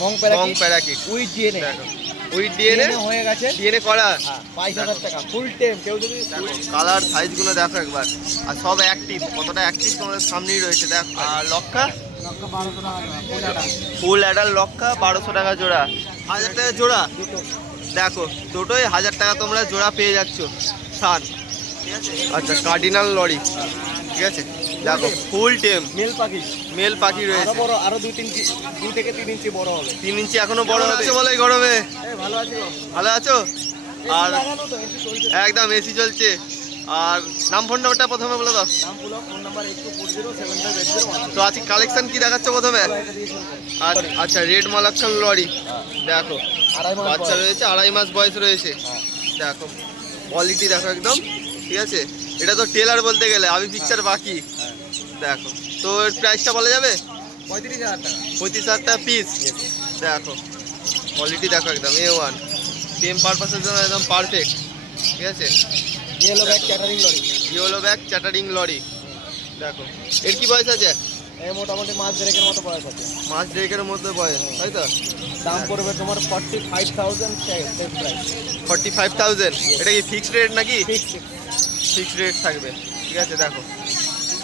Mong parakeet with DNA with DNA হয়ে গেছে, DNA করা 22,000 টাকা ফুল টেম। কেউ যদি কালার সাইজগুলো দেখো একবার, আর সব অ্যাক্টিভ, কতটা অ্যাক্টিভ তোমাদের সামনেই রয়েছে দেখো। আর লক্ষা 1200 টাকা ফুল অ্যাডাল লক্ষা 1200 টাকা জোড়া, 1000 টাকা জোড়া। দুটো দেখো দুটোই 1000 টাকা তোমরা জোড়া পেয়ে যাচ্ছ। সান আচ্ছা কার্ডিনাল লরি, ঠিক আছে দেখো ফুল টেম মেল পাখি রয়েছে। বড় আরো 2 থেকে 3 ইঞ্চি বড় হবে। 3 ইঞ্চি এখনো বড় হচ্ছে বলে এই গরমে। ভালো আছি, ভালো আছো? আর লাগানো তো এসি চলছে, একদম এসি চলছে। আর নাম ফোন নাম্বারটা প্রথমে বলে দাও। নাম বলো, ফোন নাম্বার 82407580। তো আজকে কালেকশন কি দেখাচ্ছ প্রথমে? আচ্ছা রেড মালাক্কান লরি দেখো, বাচ্চা রয়েছে, 2.5 মাস বয়স রয়েছে। দেখো কোয়ালিটি দেখো একদম, ঠিক আছে। এটা তো টেলার বলতে গেলে, আমি পিকচার বাকি। দেখো তো এর প্রাইসটা বলা যাবে? 35,000 টাকা। 35,000 টাকা পিস। দেখো কোয়ালিটি দেখো একদম A1, টেম পারপাসের জন্য একদম পারফেক্ট, ঠিক আছে। Yellow bag catering lorry, yellow bag chattering lorry. দেখো এর কি বয়স আছে? এই মোটামুটি মাস দেড়েকের মতো বয়স আছে। মাস দেড়েকের মধ্যে বয়স, তাই তো? দাম পড়বে তোমার 45,000 সেল প্রাইস। 45,000। এটা কি ফিক্সড রেট নাকি? ফিক্সড ফিক্সড রেট থাকবে, ঠিক আছে। দেখো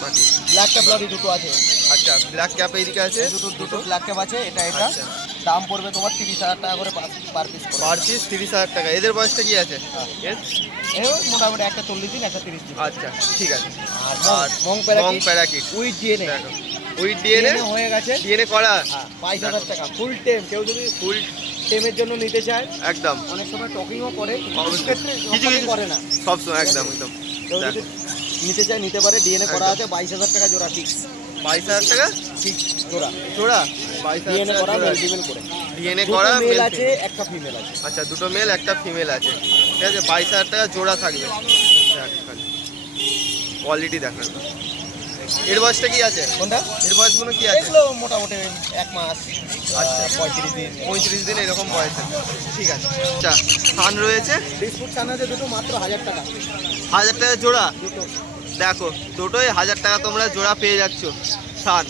বাকি ব্ল্যাক ক্যাপ লরি দুটো আছে। আচ্ছা ব্ল্যাক ক্যাপ এইদিকে আছে, দুটো ব্ল্যাক ক্যাপ আছে। এটা আচ্ছা। দাম পড়বে তোমার 30,000 টাকা করে পার পিস। পার পিস 30,000 টাকা। এদের বয়সটা কি আছে? এই মোটামুটি একটা 40 দিন, একটা 30 দিন। আচ্ছা ঠিক আছে। আর মং প্যারাকিট উইথ ডিএনএ দেখো, উইথ ডিএনএ হয়ে গেছে, ডিএনএ করা 22,000 টাকা ফুল টেম। কেউ যদি ফুল টেমের জন্য নিতে চায়, একদম অনেক সময় টকিংও করে, অবশ্যই। ক্ষেত্রে কিছু কিছু করে না। সব সময় একদম একদম। কেউ যদি নিতে চায় নিতে পারে। ডিএনএ করা আছে, 22,000 টাকা জোড়া ফিক্স। 22,000 টাকা ফিক্স জোড়া জোড়া, 22,000 ডিএনএ করা, টাকা মেল ফিমেল করে। ডিএনএ দুটো করা মেল আছে, একটা ফিমেল আছে। আচ্ছা দুটো মেল একটা ফিমেল আছে, ঠিক আছে। 22,000 টাকা জোড়া থাকবে। কোয়ালিটি দেখো। এর বয়সটা কি আছে? কোনটা? এর বয়সগুলো কি আছে? এগুলো মোটামুটি 1 মাস, আচ্ছা 35 দিন। 35 দিন এরকম বয়স আছে, ঠিক আছে। আচ্ছা সান রয়েছে, বিস্কুট ছানা আছে দুটো, মাত্র 1,000 টাকা 1000 টাকা জোড়া। দুটো। দেখো দুটোই 1000 টাকা তোমরা জোড়া পেয়ে যাচ্ছ। সান,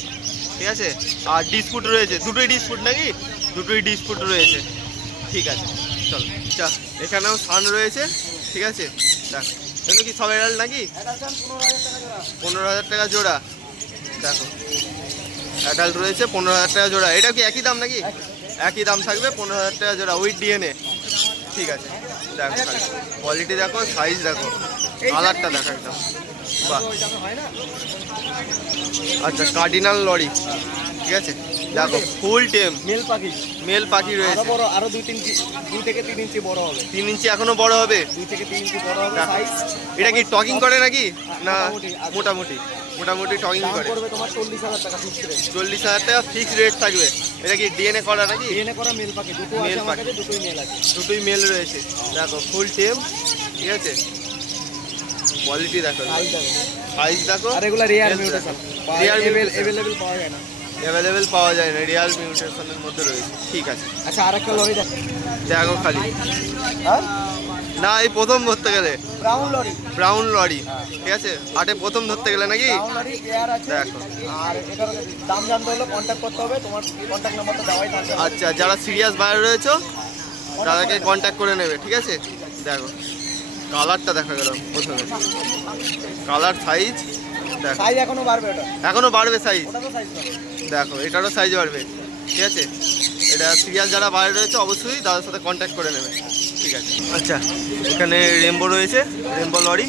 ঠিক আছে। আর ডিসপুট রয়েছে, দুটোই ডিসপুট নাকি? দুটোই ডিসপুট রয়েছে, ঠিক আছে। চলো আচ্ছা এখানেও সান রয়েছে, ঠিক আছে। দেখো এগুলো কি সব এডাল্ট নাকি? 15,000 টাকা জোড়া। দেখো অ্যাডাল্ট রয়েছে, 15,000 টাকা জোড়া। এটা কি একই দাম নাকি? একই দাম থাকবে, 15,000 টাকা জোড়া উইথ ডিএনএ, ঠিক আছে। দেখো কোয়ালিটি দেখো, সাইজ দেখো, কালারটা দেখো একদম বাহ। আচ্ছা কার্ডিনাল লরি, ঠিক আছে। দেখো ফুল টেম মেল পাখি রয়েছে। আরো 2 থেকে 3 ইঞ্চি বড় হবে। 3 ইঞ্চি এখনো বড় হবে। 2 থেকে 3 ইঞ্চি বড় হবে সাইজ। এটা কি টকিং করে নাকি? না মোটামুটি টকিং করে। পড়বে তোমার 40,000 টাকা ফিক্স রেট। 40,000 টাকা ফিক্স রেট থাকবে। এটা কি ডিএনএ করা নাকি? ডিএনএ করা মেল পাখি দুটো আছে আমার কাছে, দুটোই মেল আছে। দুটোই মেল রয়েছে। দেখো ফুল টেম, ঠিক আছে। কোয়ালিটি দেখো, সাইজ দেখো। আর এগুলা রিয়ার মিউটেশন, রিয়ার अवेलेबल পাওয়া যায় না। অ্যাভেলেবেল পাওয়া যায় না, রিয়াল মিউটেশনের মধ্যে রয়েছে, ঠিক আছে। আচ্ছা আরেকটা লরি দেখো খালি, হ্যাঁ না এই প্রথম ধরতে গেলে ব্রাউন লরি, ঠিক আছে। হাটে প্রথম ধরতে গেলে নাকি? ব্রাউন লরি পেয়ার আছে। দেখো আর এটার দাম জানতে হলে কন্ট্যাক্ট করতে হবে, তোমার কন্ট্যাক্ট নাম্বারটা দেওয়াই থাকবে। আচ্ছা যারা সিরিয়াস বায়ার রয়েছে তাদেরকে কন্ট্যাক্ট করে নেবে, ঠিক আছে। দেখো কালারটা দেখা গেল প্রথমে, কালার সাইজ দেখো, সাইজ এখনো বাড়বে, ওটা এখনো বাড়বে সাইজ। ওটা তো সাইজ বাড়বে। দেখো এটারও সাইজ বাড়বে, ঠিক আছে। এটা সিরিয়াস যারা বাইরে রয়েছে অবশ্যই তাদের সাথে কন্ট্যাক্ট করে নেবে, ঠিক আছে। আচ্ছা এখানে রেমবো রয়েছে, রেমবো লরি,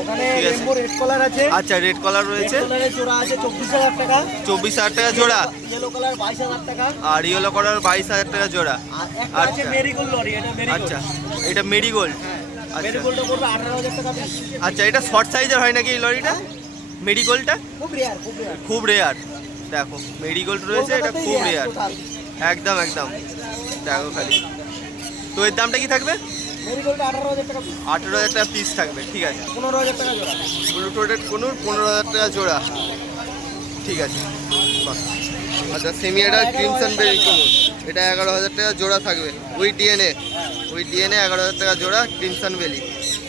ওখানে ঠিক আছে। রেমবো রেড কলার আছে। আচ্ছা রেড কলার রয়েছে, রেড কলারের জোড়া আছে 24,000 টাকা। 24,000 টাকা জোড়া। ইয়েলো কালার 22,000 টাকা। আর ইয়েলো কলার 22,000 টাকা জোড়া। আর একটা আছে মেরিগোল্ড লরি, এটা মেরিগোল্ড। আচ্ছা এটা মেরিগোল্ড। আচ্ছা মেরিগোল্ডটা পড়বে 18,000 টাকা পিস। আচ্ছা এটা শর্ট সাইজের হয় নাকি এই লরিটা? মেরিগোল্ডটা খুব রেয়ার, খুব রেয়ার। দেখো মেরিগোল্ড রয়েছে, এটা খুব রেয়ার, একদম একদম। দেখো খালি, তো এর দামটা কি থাকবে? মেরিগোল্ডটা 18,000 টাকা পিস। 18,000 টাকা পিস থাকবে, ঠিক আছে। 15,000 টাকা জোড়া। ব্লু টোটেড কোনুর 15,000 টাকা জোড়া, ঠিক আছে। বাহ। আচ্ছা সেমি অ্যাডাল্ট ক্রিমসন বেরি কোনুর, এটা 11,000 টাকা জোড়া থাকবে উইথ ডিএনএ, 11,000 টাকা জোড়া ক্রিমসন বেলি,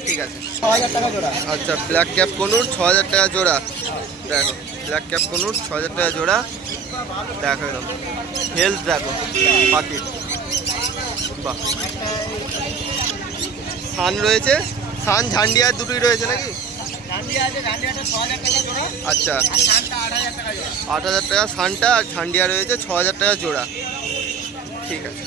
ঠিক আছে। 6,000 টাকা জোড়া। আচ্ছা ব্ল্যাক ক্যাপ কোনুর 6,000 টাকা জোড়া। দেখো ব্ল্যাক ক্যাপ কনুর 6000 টাকা জোড়া। দেখো একদম হেলথ দেখো পাখির, বাহ। সান রয়েছে, সান ঝান্ডিয়ার দুটোই রয়েছে নাকি? আচ্ছা 8000 টাকা সানটা, আর ঝান্ডিয়া রয়েছে 6000 টাকা জোড়া। ঠিক আছে।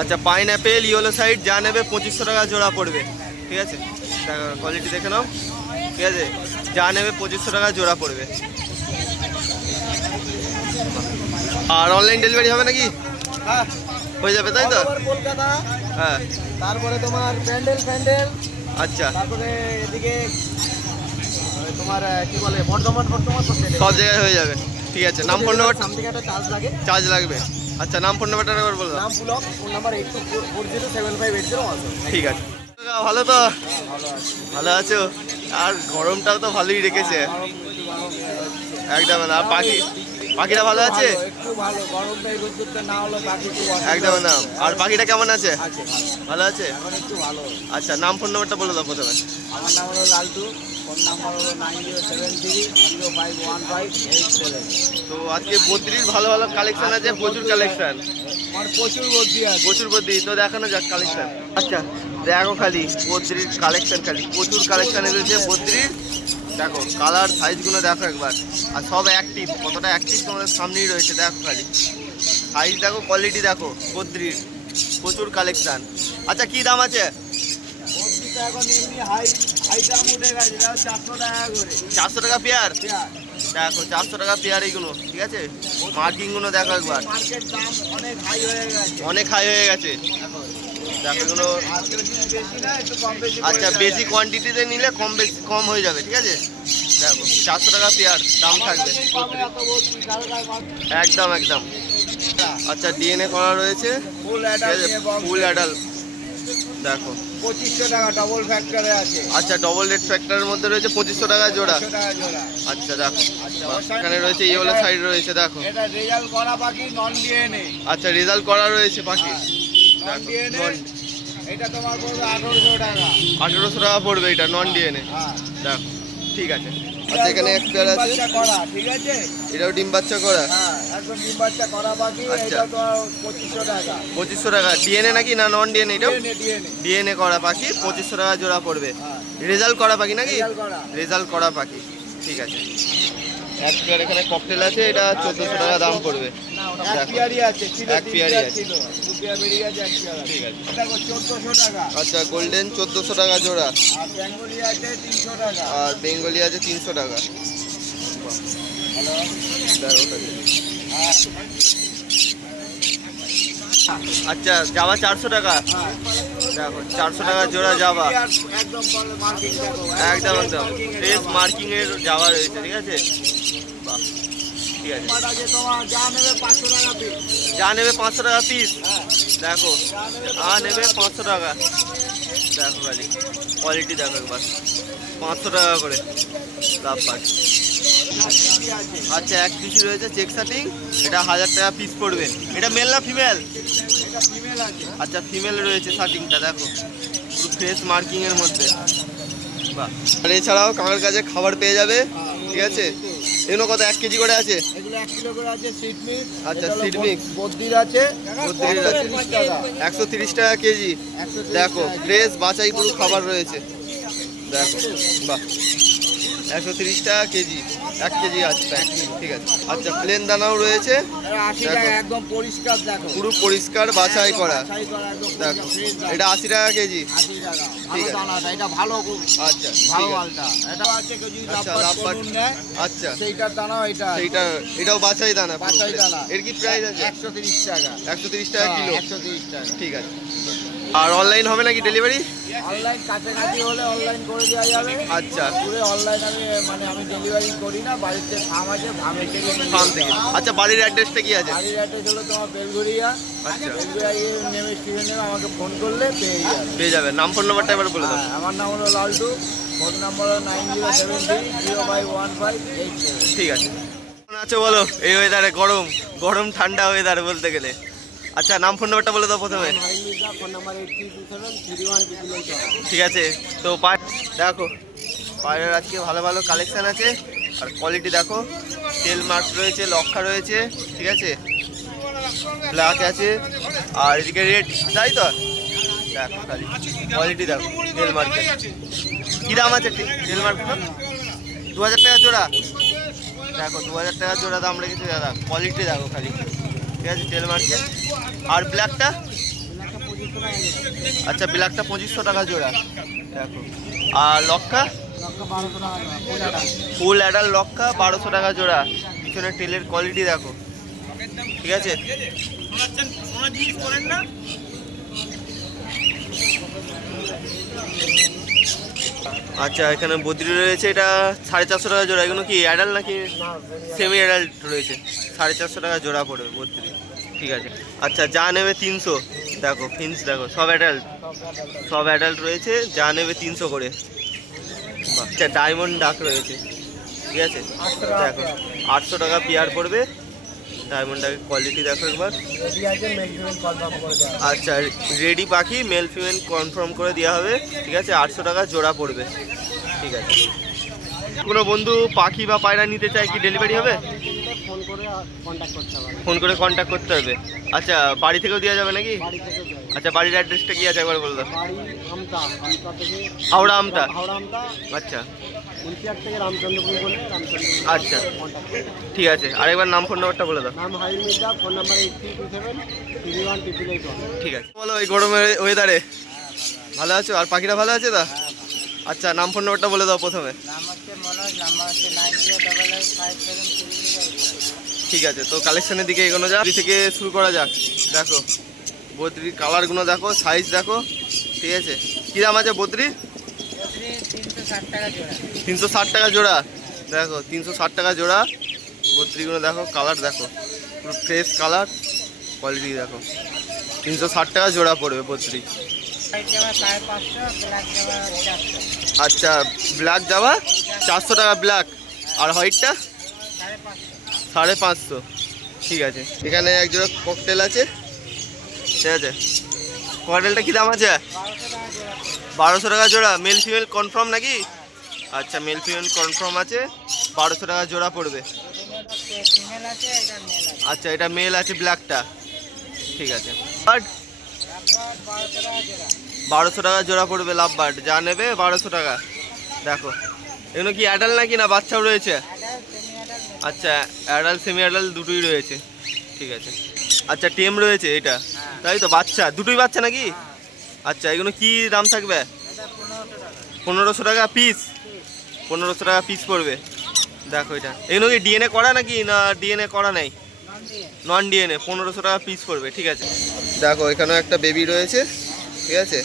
আচ্ছা পাইনঅ্যাপেল ইয়েলো সাইড যা নেবে 2500 টাকা জোড়া পড়বে। ঠিক আছে, কোয়ালিটি দেখে নাও। ঠিক আছে, যা নেবে 2500 টাকা জোড়া পড়বে। আর অনলাইন ডেলিভারি হবে নাকি? হ্যাঁ হয়ে যাবে তাই তো? কলকাতা, হ্যাঁ। তারপরে তোমার প্যান্ডেল, আচ্ছা তারপরে এদিকে তোমার কি বলে বর্ধমান সব জায়গায় হয়ে যাবে। ঠিক আছে, নাম ফোন নাম্বার? সামথিং একটা চার্জ লাগবে। আচ্ছা নাম ফোন নাম্বারটা একবার বলে দাও। নাম পুলক, ফোন নাম্বার 82407580 ঠিক আছে। ভালো তো? ভালো আছো? আর গরমটাও তো ভালোই রেখেছে একদম। আর পাখিরা ভালো আছে? একটু ভালো, গরমটাই রোদ্দুরটা না হলো পাখি খুব একদম নাম। আর পাখিটা কেমন আছে? ভালো আছে? এখন একটু ভালো। আচ্ছা নাম ফোন নাম্বারটা বলে দাও প্রথমে। আমার নাম হলো লালটু, ফোন নাম্বার হলো 9073051587। তো আজকে বদ্রির ভালো ভালো কালেকশন আছে, প্রচুর কালেকশন, আমার প্রচুর বদ্রি আছে। প্রচুর বদ্রি। তো দেখানো যাক কালেকশন। আচ্ছা দেখো খালি বদ্রির কালেকশন, খালি প্রচুর কালেকশন এসেছে বদ্রির। দেখো কালার সাইজগুলো দেখো একবার, আর সব অ্যাক্টিভ, কতটা অ্যাক্টিভ তোমাদের সামনেই রয়েছে। দেখো খালি সাইজ দেখো, কোয়ালিটি দেখো বদ্রির, প্রচুর কালেকশন। আচ্ছা কি দাম আছে? বদ্রিটা এখন এমনি হাই দাম উঠে গেছে, 400 টাকা করে। 400 টাকা পেয়ার? দেখো 400 টাকা পেয়ার এইগুলো। ঠিক আছে, মার্কিংগুলো দেখো একবার, মার্কেট দাম অনেক হাই হয়ে গেছে, অনেক হাই হয়ে গেছে। দেখো এগুলো। আর বেশি না, একটু কম বেশি। আচ্ছা বেশি কোয়ান্টিটিতে নিলে কম হয়ে যাবে। ঠিক আছে, দেখো 400 টাকা পেয়ার দাম থাকবে একদম একদম। আচ্ছা ডিএনএ করা রয়েছে, ফুল অ্যাডাল্ট নিয়ে বক্স ফুল অ্যাডাল্ট। দেখো 2500 টাকা ডবল ফ্যাক্টরে আছে। আচ্ছা ডবল রেড ফ্যাক্টরের মধ্যে রয়েছে 2500 টাকা জোড়া। 2500 টাকা জোড়া। আচ্ছা দেখো এখানে রয়েছে ইয়েলো সাইড রয়েছে। দেখো এটা রেজাল্ট করা পাখি, নন ডিএনএ। আচ্ছা রেজাল্ট করা রয়েছে পাখি। নন ডিএনএ, এটা তোমার পড়বে 1800 টাকা। 1800 টাকা পড়বে এটা নন ডিএনএ। হ্যাঁ দেখো ঠিক আছে। আচ্ছা এখানে এক পেয়ার আছে, বাচ্চা করা, ঠিক আছে। এটাও ডিম বাচ্চা করা। হ্যাঁ একদম ডিম বাচ্চা করা পাখি। আচ্ছা। এটা তো 2500 টাকা। 2500 টাকা ডিএনএ নাকি না নন ডিএনএ? এটাও ডিএনএ। ডিএনএ করা পাখি, 2500 টাকা জোড়া পড়বে। হ্যাঁ রেজাল্ট করা পাখি নাকি? রেজাল্ট করা। রেজাল্ট করা পাখি। ঠিক আছে, এক পেয়ার এখানে ককটেল আছে, এটা 1400 টাকা দাম পড়বে। এক দেখো। পেয়ারই আছে, ছিল এক তিন পেয়ারই পেয়ার আছে। ছিল, দু পেয়ার বেরিয়ে আছে, এক পেয়ার আছে। ঠিক আছে। দেখো 1400 টাকা। আচ্ছা গোল্ডেন 1400 টাকা জোড়া, আর বেঙ্গলি আছে 300 টাকা। আর বেঙ্গলি আছে 300 টাকা। হ্যালো। দেখো খালি। হ্যাঁ আচ্ছা জাবা 400 টাকা। হ্যাঁ দেখো 400 টাকা জোড়া জাবা, একদম মার্কিং দেখো, একদম একদম ফ্রেশ মার্কিং এর জাবা রয়েছে। ঠিক আছে, বাহ ঠিক আছে। পাট আছে তোমার, যা নেবে 500 টাকা পিস। যা নেবে 500 টাকা পিস। হ্যাঁ দেখো যা নেবে 500 টাকা। দেখো খালি কোয়ালিটি দেখো একবার, 500 টাকা করে লাভ পাট। আচ্ছা এক পিস রয়েছে চেক শার্টিং, এটা 1000 টাকা পিস পড়বে। এটা মেল না ফিমেল? এটা ফিমেল আছে। আচ্ছা ফিমেল রয়েছে শার্টিংটা, দেখো পুরো ফ্রেশ মার্কিং এর মধ্যে, বাহ। আর এছাড়াও কাঁকড়ার কাছে খাবার পেয়ে যাবে। ঠিক আছে, এগুলো কত 1 কেজি করে আছে? এগুলো 1 কিলো করে আছে সিড মিক্স। আচ্ছা, seed mix। বদ্রির আছে, বদ্রির আছে। 130 টাকা। 130 টাকা কেজি। 130 দেখো টাকা। ফ্রেশ বাছাই পুরো খাবার রয়েছে। দেখো বাহ, 130 টাকা কেজি, 1 কেজি আছে। ঠিক আছে। আচ্ছা প্লেন দানাও রয়েছে, এটা 80 টাকা, দেখো। একদম পরিষ্কার দেখো। পুরো পরিষ্কার বাছাই করা। বাছাই করা একদম দেখো ফ্রেশ দানা। এটা 80 টাকা কেজি। 80 টাকা। ঠিক ভালো আছে। দানাটা, এটা ভালো খুব আচ্ছা ভালো ঠিক আছে। মালটা। এটা আছে কেউ যদি আচ্ছা লাভবাদ লাভবাদ, করুন নেয়, আচ্ছা সেইটার দানাও এটা আছে। সেইটা, এটাও বাছাই দানা পুরো বাছাই fresh। দানা। এর কি প্রাইস আছে? 130 টাকা। 130 টাকা কিলো। 130 টাকা। ঠিক আছে। আর অনলাইন হবে নাকি ডেলিভারি? অনলাইন কাছাকাছি হলে অনলাইন করে দেওয়া যাবে। আচ্ছা পুরো অনলাইন আমি ডেলিভারি করি না, বাড়িতে ফার্ম আছে, ফার্মের থেকে নিয়ে ফার্ম যেতে থেকে। হবে। আচ্ছা বাড়ির অ্যাড্রেসটা কি আছে? বাড়ির অ্যাড্রেস হলো তোমার বেলঘরিয়া। আচ্ছা বেলঘরিয়া গিয়ে নেমে স্টেশন নেমে আমাকে ফোন করলে পেয়ে যাবে। পেয়ে যাবে। নাম ফোন নাম্বারটা এবার বলে দাও। হ্যাঁ, আমার নাম হলো লালটু, ফোন নাম্বার হলো 9073051587। ঠিক আছে। কেমন আছো বলো এই ওয়েদারে? গরম গরম ঠান্ডা ওয়েদার বলতে গেলে। আচ্ছা নাম ফোন নাম্বারটা বলে দাও প্রথমে। Phone number 83273122। ঠিক আছে। তো দেখো পায়রার আজকে ভালো ভালো কালেকশান আছে। আর কোয়ালিটি দেখো, তেল মার্ক রয়েছে, লক্ষা রয়েছে, ঠিক আছে, ব্ল্যাক আছে, আর এদিকে রেড, তাই তো দেখো খালি কোয়ালিটি দেখো। তেল মার্কেট কী দাম আছে তেল মার্কেট? 2000 টাকা জোড়া। দেখো 2000 টাকা জোড়া দাম রেখেছে দাদা। কোয়ালিটি দেখো খালি, ঠিক আছে, তেল মার্কেট। আর ব্ল্যাকটা? আচ্ছা ব্ল্যাকটা 2500 টাকা জোড়া দেখো। আর লক্ষা? ফুল অ্যাডাল লক্ষা 1200 টাকা জোড়া। পিছনে তেলের কোয়ালিটি দেখো, ঠিক আছে। আচ্ছা এখানে বদ্রি রয়েছে, এটা 450 টাকা জোড়া। এগুলো কি অ্যাডাল নাকি সেমি অ্যাডাল্ট রয়েছে? 450 টাকা জোড়া পড়বে বদ্রি, ঠিক আছে। আচ্ছা যা নেবে 300। দেখো ফিন্স দেখো, সব অ্যাডাল্ট রয়েছে, যা নেবে 300 করে। আচ্ছা ডায়মন্ড ডাক রয়েছে, ঠিক আছে, দেখো 800 টাকা পেয়ার পড়বে। ডায়মন্ড ডাকের কোয়ালিটি দেখো একবার। আচ্ছা রেডি পাখি, মেল ফিমেল কনফার্ম করে দেওয়া হবে, ঠিক আছে, 800 টাকা জোড়া পড়বে, ঠিক আছে। কোনো বন্ধু পাখি বা পায়রা নিতে চায় কি ডেলিভারি হবে? ফোন করে কন্ট্যাক্ট করতে হবে। আচ্ছা বাড়ি থেকেও দেওয়া যাবে নাকি? আচ্ছা বাড়ির অ্যাড্রেসটা কি আছে একবার বলে দাও। হাওড়া আমতা। আচ্ছা আচ্ছা ঠিক আছে, আরেকবার নাম ফোন নাম্বারটা বলে দাও। ঠিক আছে। বলো এই গরমের ওয়েদারে ভালো আছো? আর পাখিরা ভালো আছে দা? আচ্ছা নাম ফোন নাম্বারটা বলে দাও প্রথমে। ঠিক আছে, তো কালেকশনের দিকে এগোনো যাক, থেকে শুরু করা যাক। দেখো বদ্রির কালারগুলো দেখো, সাইজ দেখো, ঠিক আছে। কী দাম আছে বদ্রির? 360 টাকা জোড়া। দেখো 360 টাকা জোড়া বদ্রিগুলো দেখো, কালার দেখো পুরো ফ্রেশ কালার, কোয়ালিটি দেখো। 360 টাকা জোড়া পড়বে বদ্রি। আচ্ছা ব্ল্যাক যাওয়া 400 টাকা ব্ল্যাক, আর হোয়াইটটা 550। ঠিক আছে, এখানে এক জোড়া ককটেল আছে, ঠিক আছে। ককটেলটা কী দাম আছে? 1200 টাকা জোড়া। মেল ফিমেল কনফার্ম নাকি? আচ্ছা মেল ফিমেল কনফার্ম আছে, 1200 টাকা জোড়া পড়বে। আচ্ছা এটা মেল আছে ব্ল্যাকটা, ঠিক আছে। বার্ড 1200 টাকা জোড়া পড়বে, লাভ বার্ড, যা নেবে 1200 টাকা। দেখো এগুলো কি অ্যাডাল নাকি না বাচ্চাও রয়েছে? আচ্ছা অ্যাডাল সেমি অ্যাডাল দুটোই রয়েছে, ঠিক আছে। আচ্ছা টেম রয়েছে এটা, তাই তো, বাচ্চা দুটোই বাচ্চা নাকি? আচ্ছা এগুলো কি দাম থাকবে? 1500 টাকা পিস। 1500 টাকা পিস পড়বে। দেখো এটা, এগুলো কি ডিএনএ করা নাকি না ডিএনএ করা নেই? নন ডিএনএ, 1500 টাকা পিস পড়বে, ঠিক আছে। দেখো এখানেও একটা বেবি রয়েছে, ঠিক আছে।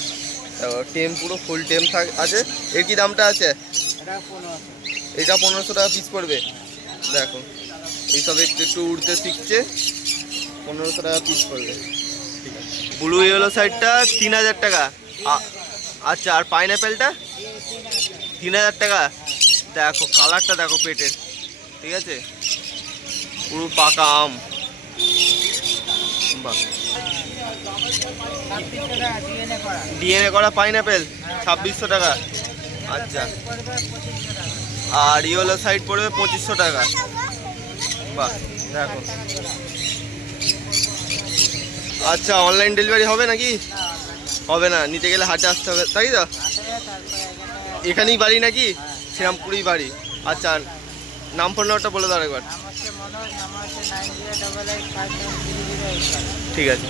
দেখো টেম পুরো ফুল টেম আছে। এর কি দামটা আছে? এটা 1500 টাকা পিস পড়বে। দেখো এইসব একটু একটু উড়তে শিখছে, 1500 টাকা পিস পড়বে, ঠিক আছে। ব্লু ইয়েলো সাইডটা 3000 টাকা। আচ্ছা আর পাইনঅ্যাপেলটা 3000 টাকা। দেখো কালারটা দেখো পেটের, ঠিক আছে, পুরো পাকা আম। বাহ, ডিএনএ করা পাইনঅ্যাপেল 2600 টাকা। আচ্ছা আর ইয়েলো সাইড পড়বে 2500 টাকা। বাহ দেখো। আচ্ছা অনলাইন ডেলিভারি হবে নাকি? হবে না, নিতে গেলে হাটে আসতে হবে, তাই তো? এখানেই বাড়ি নাকি? শ্রীরামপুরেই বাড়ি। আচ্ছা নাম ফোন নাম্বারটা বলে দাও একবার। ঠিক আছে।